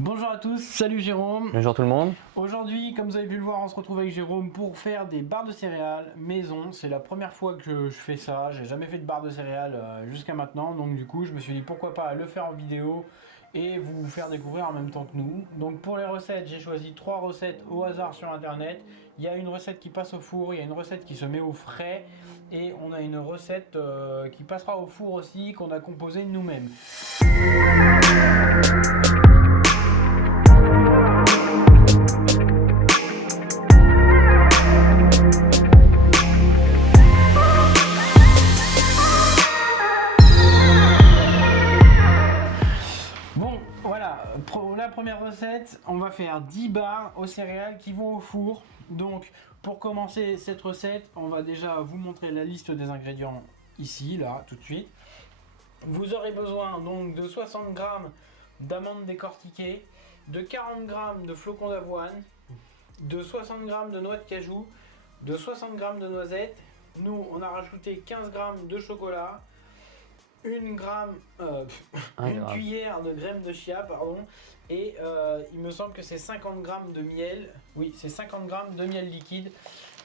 Bonjour à tous, salut Jérôme. Bonjour tout le monde. Aujourd'hui, comme vous avez pu le voir, on se retrouve avec Jérôme pour faire des barres de céréales maison. C'est la première fois que je fais ça, j'ai jamais fait de barres de céréales jusqu'à maintenant, donc du coup je me suis dit pourquoi pas le faire en vidéo et vous faire découvrir en même temps que nous. Donc pour les recettes, j'ai choisi 3 recettes au hasard sur internet. Il y a une recette qui passe au four, il y a une recette qui se met au frais et on a une recette qui passera au four aussi qu'on a composée nous-mêmes. La première recette, on va faire 10 barres aux céréales qui vont au four. Donc pour commencer cette recette, on va déjà vous montrer la liste des ingrédients ici, là, tout de suite. Vous aurez besoin donc de 60 g d'amandes décortiquées, de 40 g de flocons d'avoine, de 60 g de noix de cajou, de 60 g de noisettes. Nous, on a rajouté 15 g de chocolat, une cuillère de graines de chia, pardon, et il me semble que c'est 50 g de miel. Oui, c'est 50 g de miel liquide.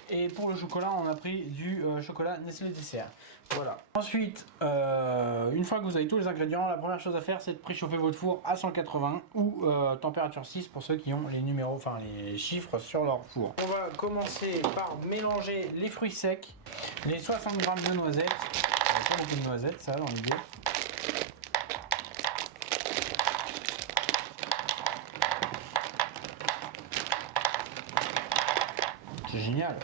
Et pour le chocolat, on a pris du chocolat Nestlé Dessert. Voilà. Ensuite, une fois que vous avez tous les ingrédients, la première chose à faire, c'est de préchauffer votre four à 180 ou température 6 pour ceux qui ont les numéros, enfin les chiffres sur leur four. On va commencer par mélanger les fruits secs, les 60 g de noisettes. Pas beaucoup de noisettes, ça, dans l'idée. C'est génial.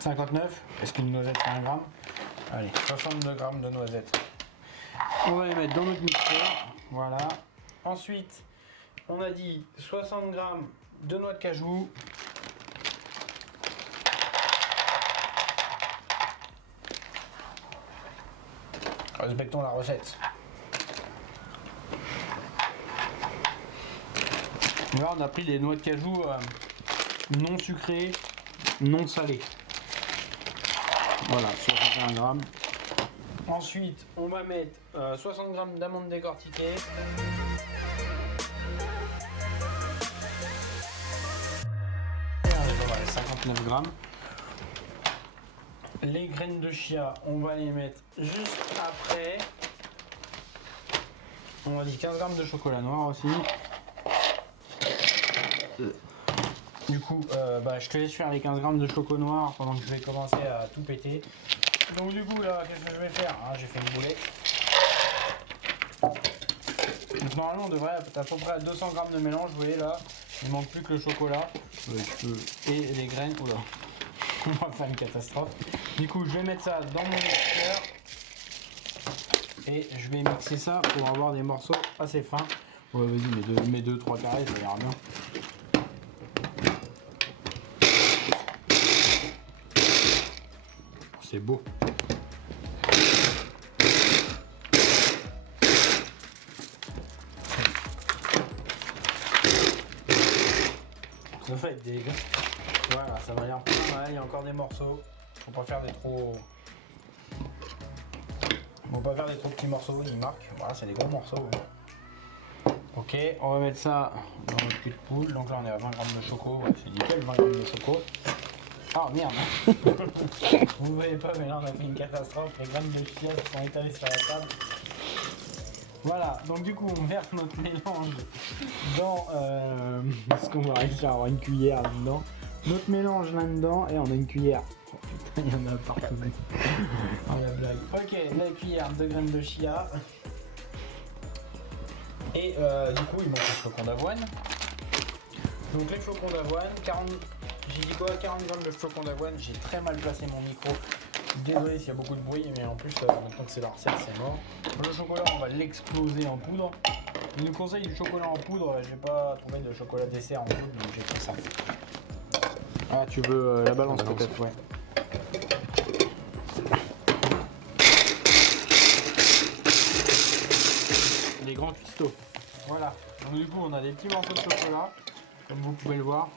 59, est-ce qu'une noisette fait 1 gramme? Allez, 62 g de noisettes. On va les mettre dans notre mixeur. Voilà. Ensuite, on a dit 60 g de noix de cajou. Respectons la recette. Là, on a pris des noix de cajou non sucrées, non salées. Voilà, 61 g. Ensuite, on va mettre 60 g d'amandes décortiquées. Voilà, 59 g. Les graines de chia, on va les mettre juste après. On va dire 15 g de chocolat noir aussi. Du coup, je te laisse faire les 15 g de chocolat noir pendant que je vais commencer à tout péter. Donc du coup là, qu'est-ce que je vais faire? J'ai fait une boulette. Donc normalement on devrait être à peu près à 200 g de mélange, vous voyez là. Il manque plus que le chocolat et les graines. Oula, on va faire une catastrophe. Du coup je vais mettre ça dans mon mixeur et je vais mixer ça pour avoir des morceaux assez fins. Ouais, vas-y, mets 2-3 carrés, ça ira bien. C'est beau. Ça fait être dégueu. Voilà, ça va l'air pas mal, il y a encore des morceaux. Faut pas faire des trop... Faut pas faire des trop petits morceaux, ils marquent. Voilà, c'est des gros morceaux. Ok, on va mettre ça dans notre cul de poule. Donc là on est à 20 g de choco, ouais, c'est nickel, 20 g de choco. Ah merde. Vous voyez pas, mais là on a fait une catastrophe, les graines de chia sont étalées sur la table. Voilà, donc du coup on verse notre mélange dans ce qu'on va réussir à avoir une cuillère là-dedans. Notre mélange là-dedans et on a une cuillère. Oh putain, il y en a partout. Oh la blague. Ok, la cuillère de graines de chia. Et du coup il manque les flocons d'avoine. Donc les flocons d'avoine, j'ai dit quoi, 40 g de flocons d'avoine, j'ai très mal placé mon micro. Désolé s'il y a beaucoup de bruit, mais en plus maintenant que c'est la recette, c'est mort. Le chocolat, on va l'exploser en poudre. Il nous conseille du chocolat en poudre, j'ai pas trouvé de chocolat dessert en poudre, donc j'ai fait ça. Ah, tu veux la balance peut-être, ouais. Les grands cuistots. Voilà. Donc du coup, on a des petits morceaux de chocolat, comme vous pouvez le voir.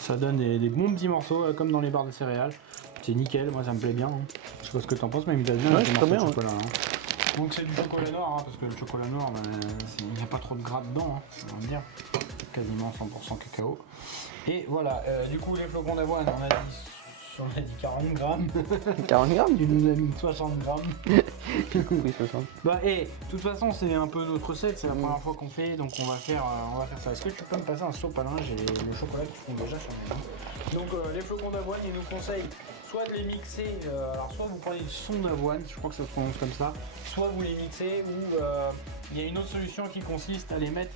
Ça donne des bons petits morceaux, comme dans les barres de céréales. C'est nickel, moi ça me plaît bien. Hein. sais pas ce que t'en penses, mais il me bien Ouais, avec les très morceaux de bien, chocolat. Hein. Donc c'est du chocolat noir, hein, parce que le chocolat noir, il n'y a pas trop de gras dedans, hein, on va dire. C'est quasiment 100% cacao. Et voilà, du coup les flocons d'avoine, on a dit 40 grammes. 40 grammes. Tu nous as mis 60 grammes. Oui, 60. Bah et de toute façon c'est un peu notre recette, c'est la première fois qu'on fait, donc on va faire ça. Est-ce que tu peux me passer un sopalin? J'ai le chocolat qui fond déjà sur les mains. Donc les flocons d'avoine, ils nous conseillent soit de les mixer, alors soit vous prenez du son d'avoine, je crois que ça se prononce comme ça, soit vous les mixez, ou il y a une autre solution qui consiste à les mettre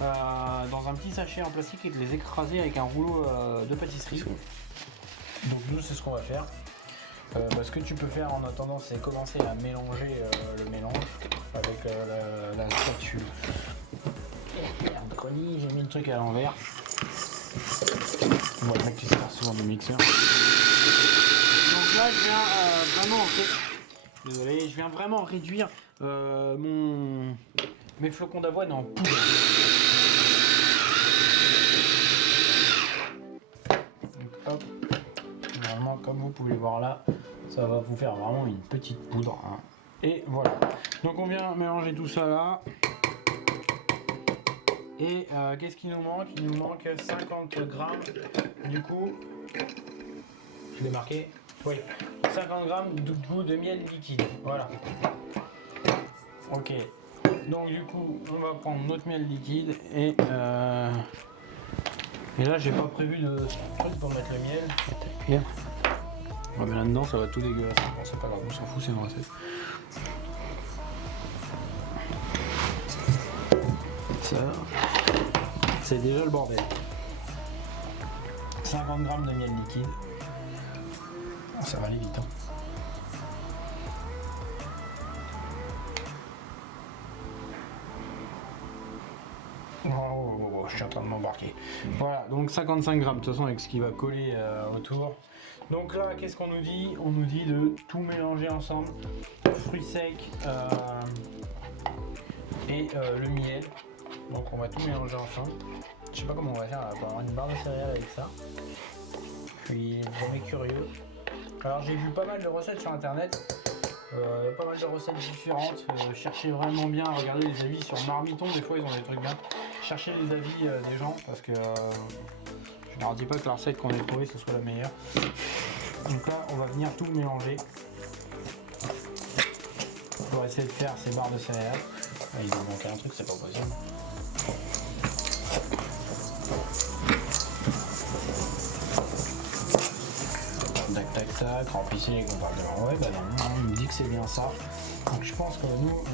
dans un petit sachet en plastique et de les écraser avec un rouleau de pâtisserie. Donc nous c'est ce qu'on va faire. Ce que tu peux faire en attendant, c'est commencer à mélanger le mélange avec la spatule. Merde, Connie, j'ai mis le truc à l'envers. On voit le mec qui se sert souvent du mixeur. Donc là, je viens vraiment, désolé, je viens vraiment réduire mes flocons d'avoine en poudre. Donc hop, normalement, comme vous pouvez voir là, ça va vous faire vraiment une petite poudre. Hein. Et voilà. Donc on vient mélanger tout ça là. Et qu'est-ce qu'il nous manque? Il nous manque 50 grammes. Du coup, je l'ai marqué. Oui, 50 grammes de miel liquide. Voilà. Ok. Donc du coup, on va prendre notre miel liquide et là, j'ai pas prévu de truc pour mettre le miel. Bien. Ouais, mais là-dedans, ça va tout dégueulasse. Bon, c'est pas grave, on s'en fout, c'est une recette. Ça, c'est déjà le bordel. 50 grammes de miel liquide. Ça va aller vite. Hein. Oh, je suis en train de m'embarquer. Voilà, donc 55 grammes de toute façon avec ce qui va coller autour. Donc là, qu'est-ce qu'on nous dit? On nous dit de tout mélanger ensemble. Fruits secs et le miel. Donc on va tout mélanger ensemble. Je sais pas comment on va faire, on va avoir une barre de céréales avec ça. Je suis vraiment curieux. Alors j'ai vu pas mal de recettes sur internet. Pas mal de recettes différentes. Cherchez vraiment bien, regardez les avis sur Marmiton, des fois ils ont des trucs bien. Cherchez les avis des gens parce que je leur dis pas que la recette qu'on ait trouvée ce soit la meilleure. Donc là on va venir tout mélanger pour essayer de faire ces barres de céréales. Il va manquer un truc, c'est pas possible. Tac tac tac, remplissez les compartiments. Ouais bah non, il me dit que c'est bien ça. Donc je pense que nous,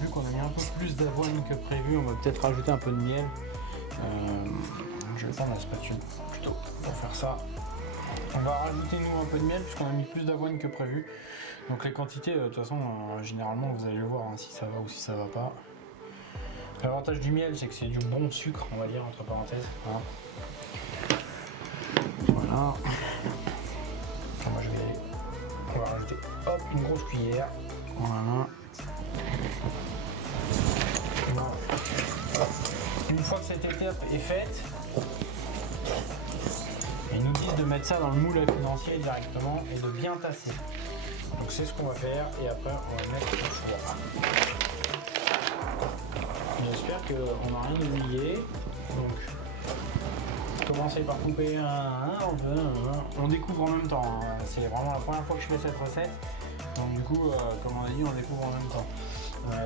vu qu'on a mis un peu plus d'avoine que prévu, on va peut-être rajouter un peu de miel. Je vais prendre la spatule plutôt pour faire ça. On va rajouter nous un peu de miel puisqu'on a mis plus d'avoine que prévu. Donc les quantités, de toute façon, généralement vous allez le voir hein, si ça va ou si ça va pas. L'avantage du miel, c'est que c'est du bon sucre, on va dire entre parenthèses. Voilà. Voilà. Moi je vais, on va rajouter hop une grosse cuillère. Voilà. Une fois que cette étape est faite, ils nous disent de mettre ça dans le moule à financier directement et de bien tasser. Donc c'est ce qu'on va faire et après on va mettre au four. J'espère qu'on n'a rien oublié. Donc commencez par couper on découvre en même temps. Hein. C'est vraiment la première fois que je fais cette recette. Donc du coup, comme on a dit, on découvre en même temps.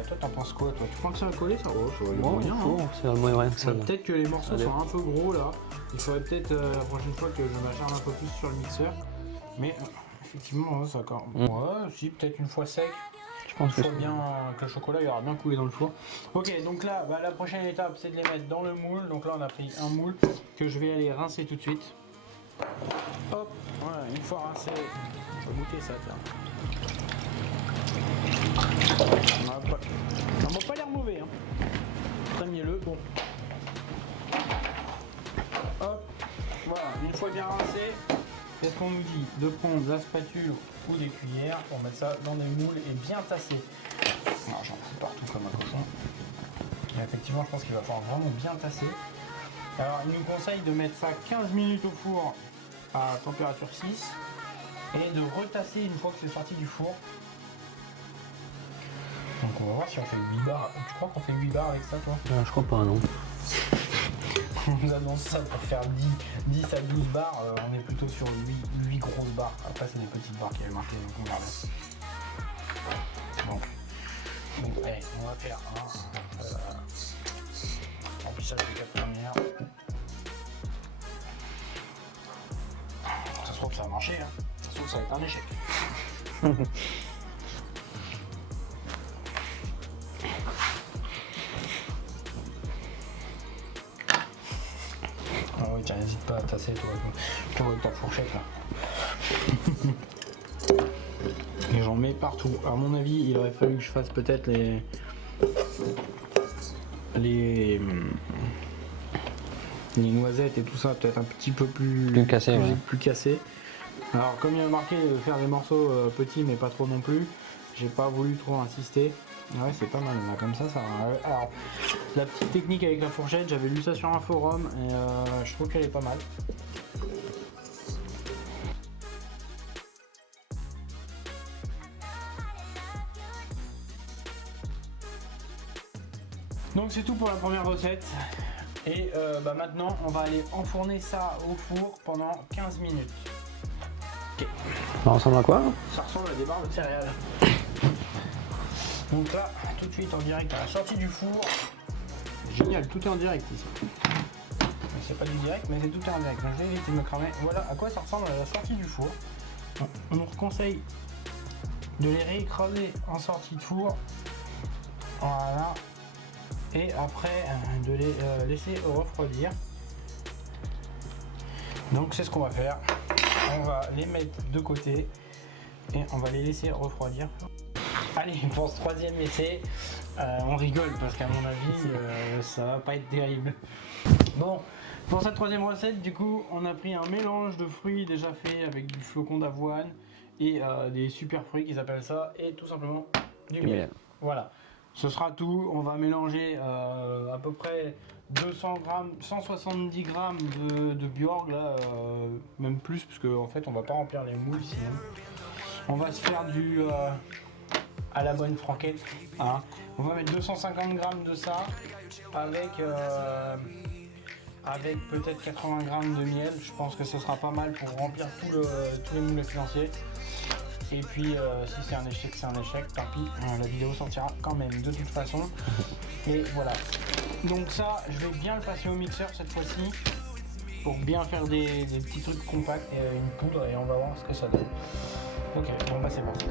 Toi, t'en penses quoi, toi? Tu penses que ça va coller ça? Oh, ça va aller moyen. C'est le moyen que ça. Peut-être que les morceaux sont un peu gros là. Il faudrait peut-être la prochaine fois que je m'acharne un peu plus sur le mixeur. Mais effectivement, ça quand. Ouais, si, peut-être une fois sec. Je pense que bien que le chocolat il aura bien coulé dans le four. Ok, donc là, la prochaine étape, c'est de les mettre dans le moule. Donc là, on a pris un moule que je vais aller rincer tout de suite. Hop, voilà, une fois rincé, je vais goûter ça, tiens. Ça m'a pas l'air mauvais, hein. Très mielleux, bon. Hop, voilà, une fois bien rincé, qu'est-ce qu'on nous dit? De prendre la spatule ou des cuillères pour mettre ça dans des moules et bien tasser. Alors j'en fous partout comme un cochon. Et effectivement, je pense qu'il va falloir vraiment bien tasser. Alors il nous conseille de mettre ça 15 minutes au four à température 6. et de retasser une fois que c'est sorti du four. Donc on va voir si on fait 8 barres. Tu crois qu'on fait 8 barres avec ça toi? Je crois pas, non. On nous annonce ça pour faire 10 à 12 barres, on est plutôt sur 8 grosses barres. Après c'est des petites barres qui avaient marqué, donc on garde. Bon. Donc allez, on va faire un remplissage des 4 premières. Ça se trouve que ça a marché, hein. Ça se trouve que ça va être un échec. Ah oui, tiens, n'hésite pas à tasser toi avec ta fourchette là. Et j'en mets partout. À mon avis, il aurait fallu que je fasse peut-être les noisettes et tout ça, peut-être un petit peu plus cassé. Ouais. Plus cassé. Alors comme il y a marqué de faire des morceaux petits mais pas trop non plus, j'ai pas voulu trop insister. Ouais, c'est pas mal là, comme ça va. Alors la petite technique avec la fourchette, j'avais lu ça sur un forum et je trouve qu'elle est pas mal. Donc c'est tout pour la première recette. Et maintenant on va aller enfourner ça au four pendant 15 minutes. Ok. Ça ressemble à quoi? Ça ressemble à des barres de céréales. Donc là, tout de suite en direct à la sortie du four. Génial, tout est en direct ici. C'est pas du direct, mais c'est tout est en direct. Donc je vais éviter de me cramer. Voilà à quoi ça ressemble à la sortie du four. On nous conseille de les réécraser en sortie de four. Voilà. Et après de les laisser refroidir. Donc c'est ce qu'on va faire. On va les mettre de côté et on va les laisser refroidir. Allez, pour ce troisième essai, on rigole parce qu'à mon avis ça va pas être terrible. Bon, pour cette troisième recette, du coup, on a pris un mélange de fruits déjà fait avec du flocon d'avoine et des super fruits qu'ils appellent ça, et tout simplement du miel. Voilà, ce sera tout. On va mélanger à peu près 200 grammes, 170 grammes de Bjorg là, même plus, parce qu'en fait on va pas remplir les moules sinon. On va se faire du à la bonne franquette, hein. On va mettre 250 grammes de ça avec peut-être 80 grammes de miel. Je pense que ce sera pas mal pour remplir tous les moules financiers. Et puis si c'est un échec, c'est un échec, tant pis, la vidéo sortira quand même de toute façon. Et voilà, donc ça je vais bien le passer au mixeur cette fois-ci pour bien faire des petits trucs compacts et une poudre, et on va voir ce que ça donne. Ok, bon bah c'est parti.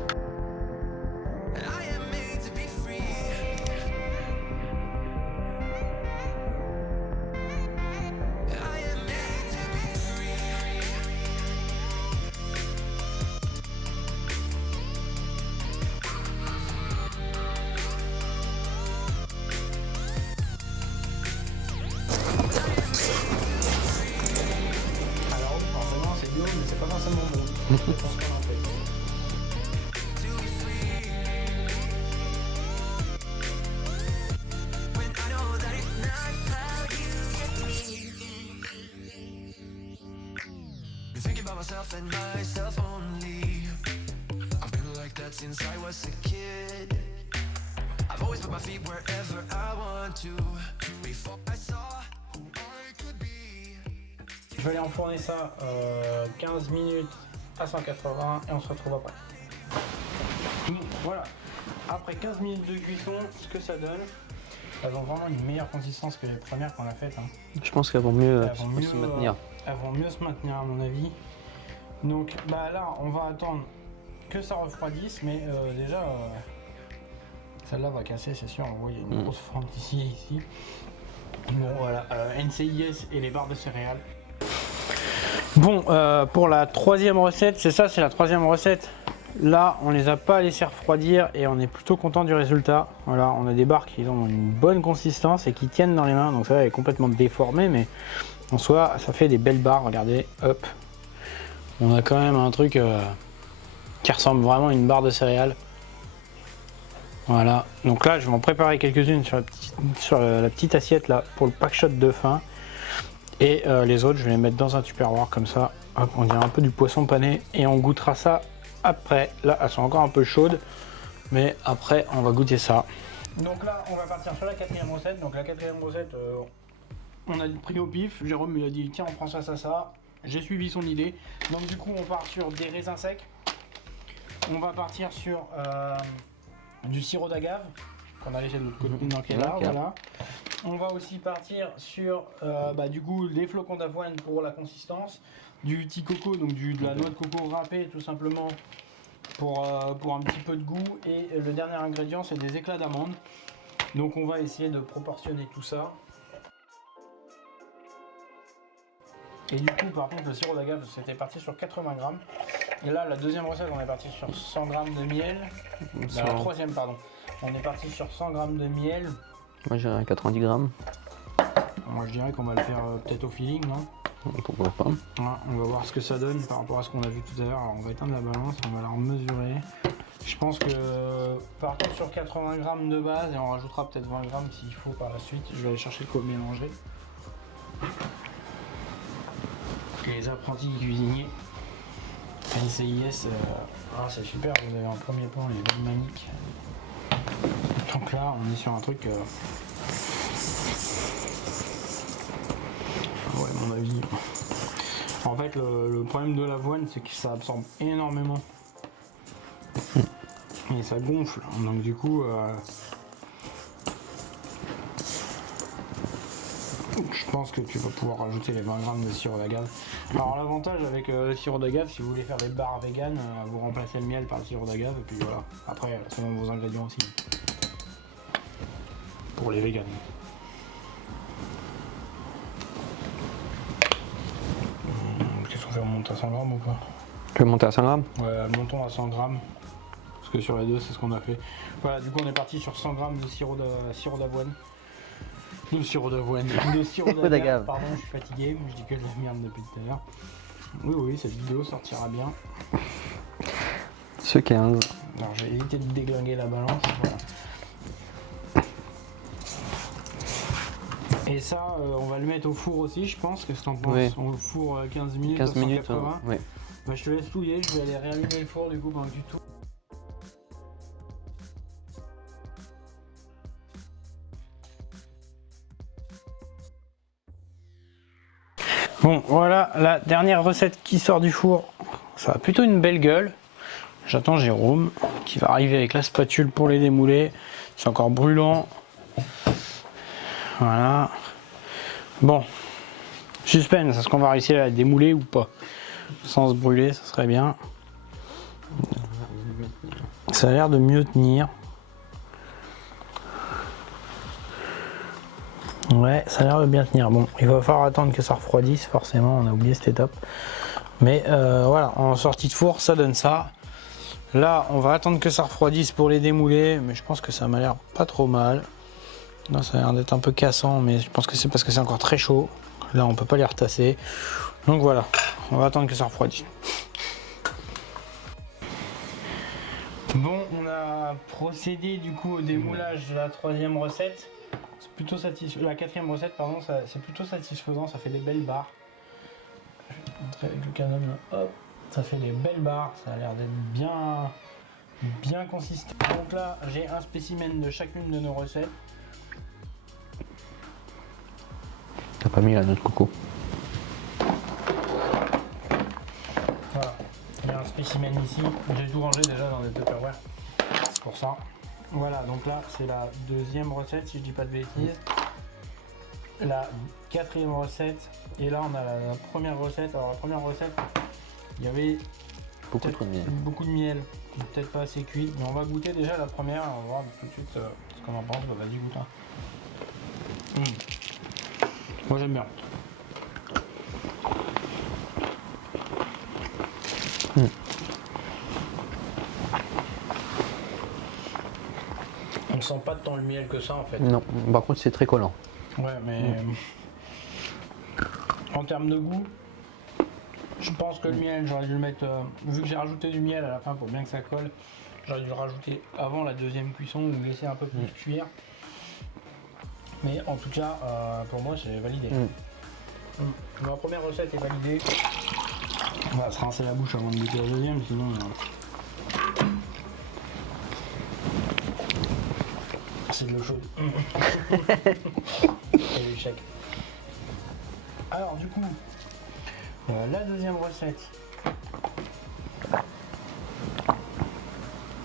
Alors forcément c'est bio, mais c'est pas forcément bon. Myself and myself only. I've been like that since I was a kid. I've always put my feet wherever I want to. Before I saw who I could be. Je vais aller enfourner ça 15 minutes à 180 et on se retrouve après. Donc, voilà, après 15 minutes de cuisson, ce que ça donne, elles ont vraiment une meilleure consistance que les premières qu'on a faites, hein. Je pense qu'elles vont mieux, se maintenir. Elles vont mieux se maintenir à mon avis. Donc bah là on va attendre que ça refroidisse, mais déjà celle-là va casser, c'est sûr. On voit il y a une grosse fente ici. Bon voilà, NCIS et les barres de céréales. Bon, pour la troisième recette, c'est la troisième recette. Là on les a pas laissés refroidir et on est plutôt content du résultat. Voilà, on a des barres qui ont une bonne consistance et qui tiennent dans les mains, donc ça elle est complètement déformée, mais en soi ça fait des belles barres. Regardez, hop, on a quand même un truc qui ressemble vraiment à une barre de céréales. Voilà, donc là je vais en préparer quelques-unes sur la petite assiette là pour le pack shot de fin, et les autres je vais les mettre dans un tupperware comme ça. Hop, on dirait un peu du poisson pané et on goûtera ça après. Là, elles sont encore un peu chaudes, mais après, on va goûter ça. Donc là, on va partir sur la 4e recette. Donc la 4e recette, on a pris au pif. Jérôme lui a dit, tiens, on prend ça, ça, ça. J'ai suivi son idée. Donc du coup, on part sur des raisins secs. On va partir sur du sirop d'agave qu'on a laissé de l'autre côté dans quel arbre, voilà. On va aussi partir sur du coup des flocons d'avoine pour la consistance, du petit coco, donc de la noix de coco râpée tout simplement pour un petit peu de goût, et le dernier ingrédient c'est des éclats d'amandes. Donc on va essayer de proportionner tout ça. Et du coup par contre le sirop d'agave c'était parti sur 80 grammes. Et là la deuxième recette on est parti sur 100 grammes de miel. La troisième pardon. On est parti sur 100 grammes de miel. Moi j'irais à 90 grammes. Moi je dirais qu'on va le faire peut-être au feeling, non? Pourquoi pas. Voilà, on va voir ce que ça donne par rapport à ce qu'on a vu tout à l'heure. Alors on va éteindre la balance, on va la remesurer. Je pense que par contre sur 80 grammes de base, et on rajoutera peut-être 20 grammes s'il faut par la suite. Je vais aller chercher le co mélangé. Les apprentis cuisiniers. NCIS, c'est super, vous avez en premier plan les bonnes maniques. Donc là on est sur un truc ouais, à mon avis. En fait le problème de l'avoine c'est que ça absorbe énormément et ça gonfle, donc du coup je pense que tu vas pouvoir rajouter les 20 grammes de sirop d'agave. Alors l'avantage avec le sirop d'agave, si vous voulez faire des barres vegan, vous remplacez le miel par le sirop d'agave et puis voilà. Après selon vos ingrédients aussi. Pour les végans. Qu'est-ce qu'on fait, on monte à 100 grammes ou pas? Tu veux monter à 100 grammes? Ouais, montons à 100 grammes. Parce que sur les deux c'est ce qu'on a fait. Voilà, du coup on est parti sur 100 grammes de sirop d'avoine. De sirop d'avoine. De sirop d'agave. Pardon, je suis fatigué, je dis que de la merde depuis tout à l'heure. Oui, cette vidéo sortira bien. Ce 15. Alors j'ai évité de déglinguer la balance. Voilà. Et ça, on va le mettre au four aussi, je pense. Qu'est-ce que t'en penses? Oui. On le four 15 minutes 15 à 180. minutes, ouais. Bah, je te laisse touiller, je vais aller réallumer le four du coup pendant que tu tournes. Bon, voilà la dernière recette qui sort du four. Ça a plutôt une belle gueule. J'attends Jérôme qui va arriver avec la spatule pour les démouler. C'est encore brûlant. Voilà. Bon. Suspense, est-ce qu'on va réussir à la démouler ou pas? Sans se brûler, ça serait bien. Ça a l'air de mieux tenir. Ouais, ça a l'air de bien tenir. Bon, il va falloir attendre que ça refroidisse, forcément, on a oublié cette étape. Mais voilà, en sortie de four, ça donne ça. Là, on va attendre que ça refroidisse pour les démouler, mais je pense que ça m'a l'air pas trop mal. Là, ça a l'air d'être un peu cassant, mais je pense que c'est parce que c'est encore très chaud. Là, on peut pas les retasser. Donc voilà, on va attendre que ça refroidisse. Bon, on a procédé du coup au démoulage de la troisième recette. C'est plutôt satisfaisant. La quatrième recette, pardon, c'est plutôt satisfaisant. Ça fait des belles barres. Je vais montrer avec le Canon. Hop, ça fait des belles barres. Ça a l'air d'être bien consistant. Donc là, j'ai un spécimen de chacune de nos recettes. T'as pas mis la noix de coco. Voilà, il y a un spécimen ici. J'ai tout rangé déjà dans des Tupperware. C'est pour ça. Voilà, donc là c'est la deuxième recette si je dis pas de bêtises. La quatrième recette. Et là on a la première recette. Alors la première recette, il y avait Beaucoup trop de miel. Beaucoup de miel. Peut-être pas assez cuit. Mais on va goûter déjà la première. On va voir tout de suite ce qu'on en pense. Bah, vas-y, goûte. Moi j'aime bien. On sent pas tant le miel que ça en fait. Non, par contre c'est très collant. Ouais, mais en termes de goût, je pense que le miel, j'aurais dû le mettre, vu que j'ai rajouté du miel à la fin pour bien que ça colle, j'aurais dû le rajouter avant la deuxième cuisson ou laisser un peu plus cuire. Mais en tout cas, pour moi, c'est validé. La première recette est validée. On va se rincer la bouche avant de goûter la deuxième, sinon. C'est de l'eau chaude. C'est l'échec. Alors, du coup, la deuxième recette.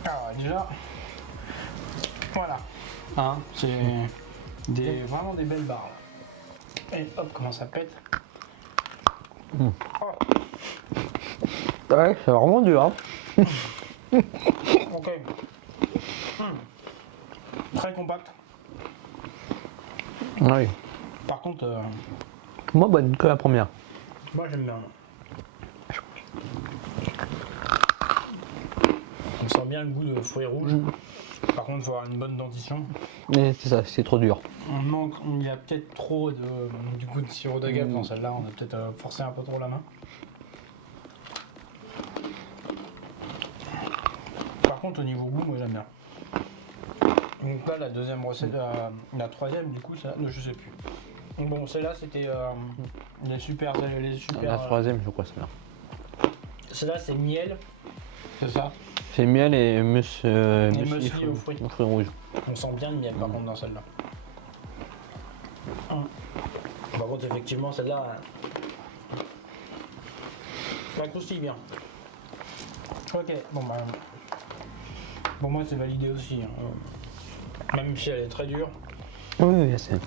Alors, déjà, voilà. Hein, c'est vraiment des belles barres. Là. Et hop, comment ça pète. Mm. Oh. Ouais, c'est vraiment dur. Hein. Ok. Très compact. Oui. Par contre, Moi, bonne que la première. moi j'aime bien. On sent bien le goût de fruits rouges. Par contre, il faut avoir une bonne dentition. Mais c'est ça, c'est trop dur. On manque, il y a peut-être trop du coup de sirop d'agave dans celle-là. On a peut-être forcé un peu trop la main. Par contre, au niveau goût, moi j'aime bien. Donc là, la deuxième recette, la troisième, du coup, ça, je sais plus. Bon, celle-là, c'était les super. La troisième, je crois, c'est là. Celle-là, c'est miel, c'est ça. C'est miel et muesli aux fruits. aux fruits rouges. On sent bien le miel par contre dans celle-là. Par contre, effectivement, celle-là, ça croustille bien. Ok, bon bah. Pour moi, c'est validé aussi. Hein. Même si elle est très dure. Oui, c'est.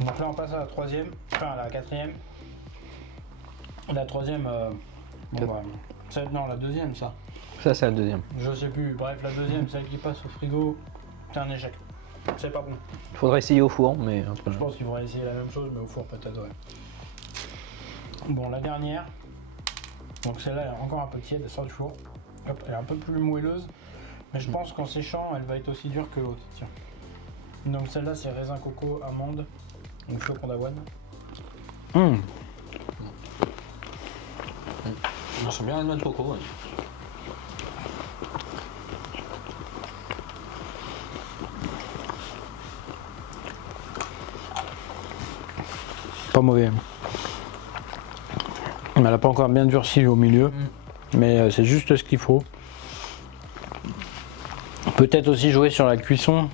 Donc là, on passe à la troisième, enfin à la quatrième. La troisième, bon bah. Non, la deuxième, ça. Ça, c'est la deuxième. Je sais plus. Bref, la deuxième, celle qui passe au frigo, c'est un échec. C'est pas bon. Il faudrait essayer au four, mais. Je pense qu'ils vont essayer la même chose, mais au four peut-être, ouais. Bon, la dernière. Donc celle-là, elle est encore un peu tiède, elle sort du four. Hop, elle est un peu plus moelleuse. Mais je pense qu'en séchant, elle va être aussi dure que l'autre. Tiens. Donc celle-là, c'est raisin coco, amande, donc flocon d'avoine. On sent bien la noix de coco. Ouais. Pas mauvais. Mais elle n'a pas encore bien durci au milieu. Mais c'est juste ce qu'il faut. Peut-être aussi jouer sur la cuisson.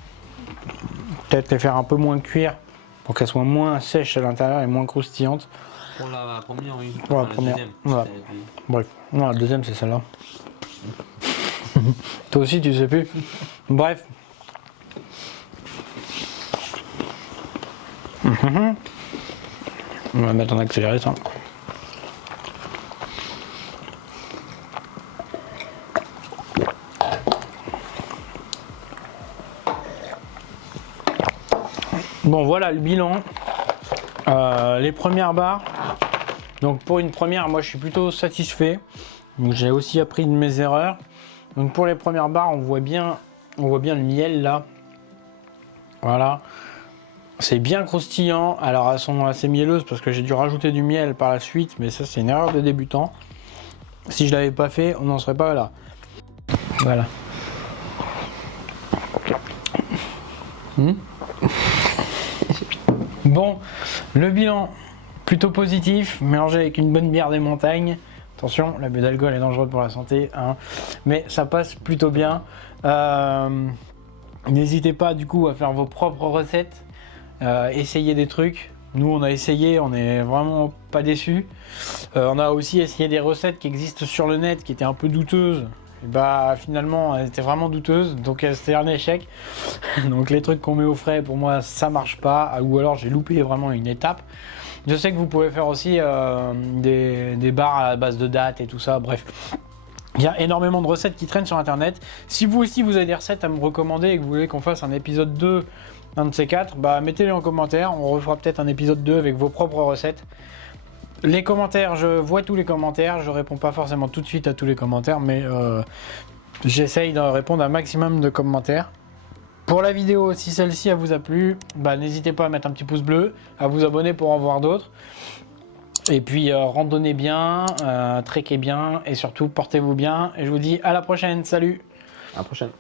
Peut-être les faire un peu moins cuire pour qu'elles soient moins sèches à l'intérieur et moins croustillantes. Pour la première, oui. Pour la première. Voilà. Bref, non, la deuxième c'est celle-là. Toi aussi tu sais plus. Bref. On va mettre en accéléré ça. Bon voilà le bilan. Les premières barres. Donc pour une première, moi je suis plutôt satisfait. Donc j'ai aussi appris de mes erreurs. Donc pour les premières barres, on voit bien le miel là. Voilà. C'est bien croustillant. Alors elles sont assez mielleuses parce que j'ai dû rajouter du miel par la suite, mais ça c'est une erreur de débutant. Si je l'avais pas fait, on n'en serait pas là. Voilà. Bon, le bilan plutôt positif, mélangé avec une bonne bière des montagnes. Attention, l'abus d'alcool est dangereux pour la santé, hein, mais ça passe plutôt bien. N'hésitez pas du coup à faire vos propres recettes, essayez des trucs. Nous on a essayé, on n'est vraiment pas déçus. On a aussi essayé des recettes qui existent sur le net qui étaient un peu douteuses. Et bah finalement elles étaient vraiment douteuses, donc c'était un échec. Donc les trucs qu'on met au frais pour moi ça marche pas, ou alors j'ai loupé vraiment une étape. Je sais que vous pouvez faire aussi des bars à la base de dattes et tout ça, bref. Il y a énormément de recettes qui traînent sur internet. Si vous aussi vous avez des recettes à me recommander et que vous voulez qu'on fasse un épisode 2, un de ces quatre, bah mettez-les en commentaire, on refera peut-être un épisode 2 avec vos propres recettes. Les commentaires, je vois tous les commentaires, je réponds pas forcément tout de suite à tous les commentaires, mais j'essaye de répondre à un maximum de commentaires. Pour la vidéo, si celle-ci vous a plu, bah, n'hésitez pas à mettre un petit pouce bleu, à vous abonner pour en voir d'autres. Et puis randonnez bien, trekkez bien et surtout portez-vous bien. Et je vous dis à la prochaine, salut! À la prochaine.